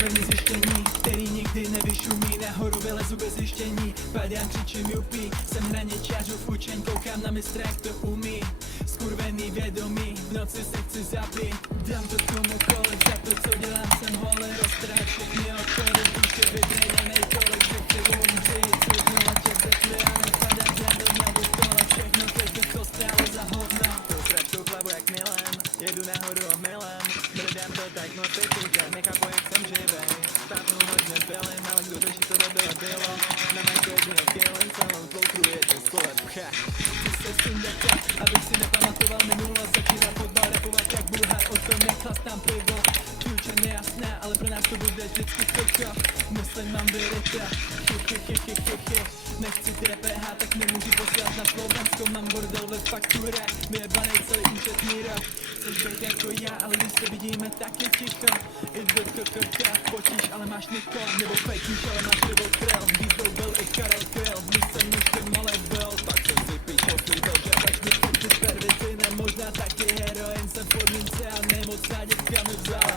skurvený zjištění, který nikdy nevyšumí. Nahoru vylezu bez zjištění, padám, křičím jupí. Jsem hraněčářův učeň, koukám na mistra, jak to umí. Skurvený vědomí, v noci se chci zabít. Dám to komukoliv, za to co dělám jsem hole. Roztrhat všechny okoly, duše vydreněnej kolik, že chci umřít. Cudnou a těch řekli a nepadám žádnou měl do kola. Všechno teď bych to stálo za hovno. To sračkou hlavu jak Milan, jedu nahoru a milem. Brdám to tak moc pěkně, nechápu jak jsem živej. Státnu hodně bylem, ale kdo řeší to bylo. Na majku jedinou kilem, celou tvou kru je to skole pcha. Chci se sundat tak, abych si nepamatoval minulost. Začínám fotbal rapovat jak Bulhar o tom, jak chlastám pivo. Future nejasná, ale pro nás to bude vždycky kočo. Myslím mám vyrita, nechci DPH, tak nemůžu poslat na Slovensko. Mám bordel ve fakture, vyjebanej celý účet míra. Chceš být jako já, ale když se vidíme, tak je ticho. I do kokota, potíš, ale máš niko. Nebo fejtíš, ale máš nebo krel. Výzvou byl i Karel Kryl, když jsem mužkem malej byl. Tak jsem si píšel, slíbil, že začnu furt pervici. Nemožná taky heroin, jsem v podmínce a nemoc dětka mi vzal.